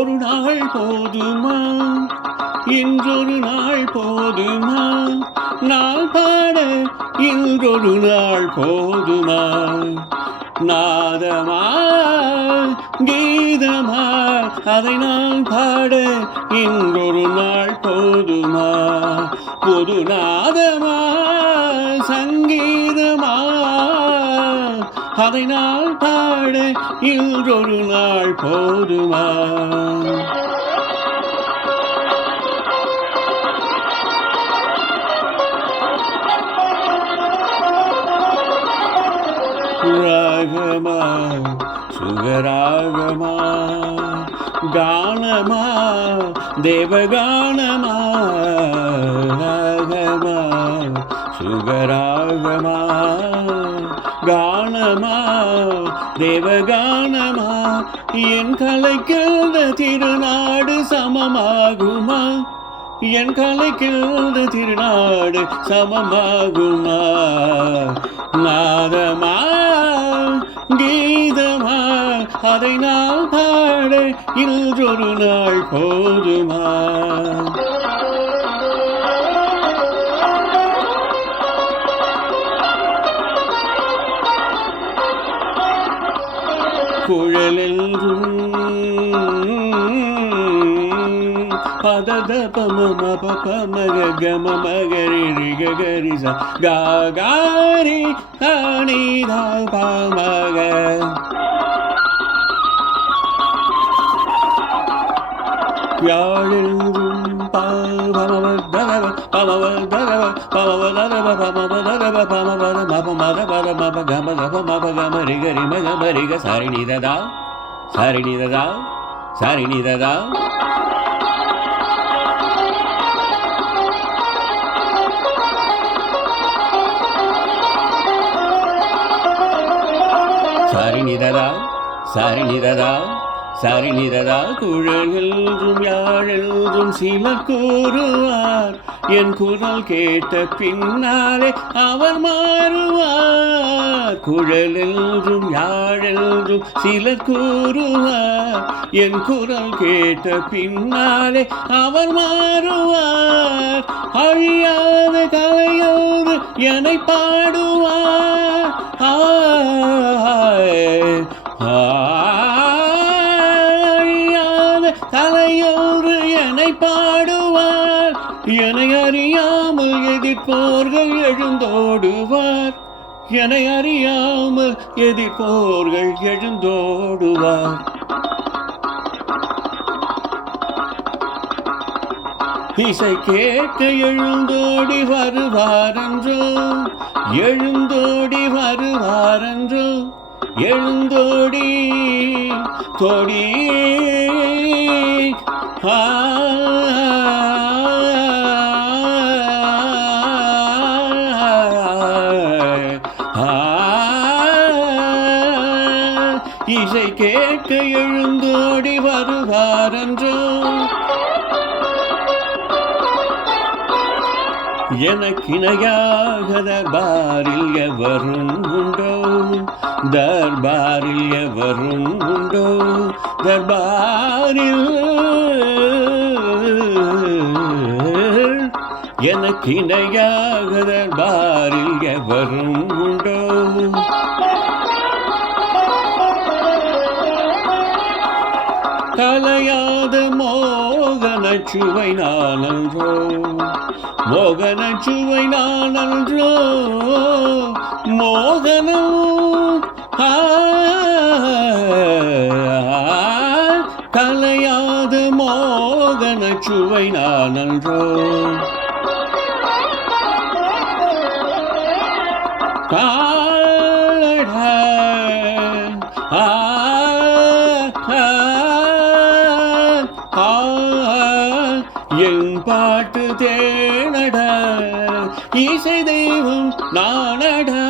ஒரு நாள் போதுமா, இன்றொரு நாள் போதுமா, நாள் பாட இன்றொரு நாள் போதுமா, நாதமா கீதமா அதை நான் பாட இன்றொரு நாள் போதுமா, புது நாதமா சங்கீதமா அதை நான் பாட இன்றொரு நாள் போதுமா. ராகமா சுகராகமா கானமா தேவகானமா, ராகமா சுகராகமா கானமா தேவகானமா, என் கலைக்கின்ற திருநாடு சமமாகுமா, என் கலைக்கின்ற திருநாடு சமமாகுமா, நாதமா கீதமா அதை நான் பாட இன்றொரு நாள் போதுமா. குழலென்றும் பதத பம பமக கம மகரி ரிகரி ச காரி தானி தா பமக, யாழென்றும் பமவதரவ பமவதரவ பமவதரவ பமவதரவ பமவத மபமதவர மப கம கப மப கம ரிகரி மக மரிக சரிநிததா சரிநிததா சரிநிததா. சரிநிததா சரிநிததா சரிநிததா, குழலென்றும் யாழென்றும் சிலர் கூறுவார், என் குரல் கேட்ட பின்னாலே அவர் மாறுவார். குழலென்றும் யாழென்றும் சிலர் கூறுவார், என் குரல் கேட்ட பின்னாலே அவர் மாறுவார். அழியாத கலையோடு என்னை பாடுவார், தலையோடு என்னை பாடுவார், என்னை அறியாமல் எதிர்ப்போர்கள் எழுந்தோடுவார், என்னை அறியாமல் எதிர்ப்போர்கள் எழுந்தோடுவார். இசை கேட்க எழுந்தோடி வருவாரன்றோ, எழுந்தோடி வருவாரன்றோ, எழுந்தோடி தோடி இசை கேட்க எழுந்தோடி வருவாரன்றோ, எனக்கிணையாக தர்பாரில் எவரும் உண்டோ, தர்பாரில் எவரும் உண்டோ, தர்பாரில் எனக்கிணையாக தர்பாரில் எவரும் உண்டோ. கலையாத மோகன சுவை நானன்றோ, மோகன சுவை நானன்றோ, மோகனம் கலையாத மோகன சுவை நானன்றோ, காலடா என் பாட்டு தேனடா, இசை தெய்வம் நானடா.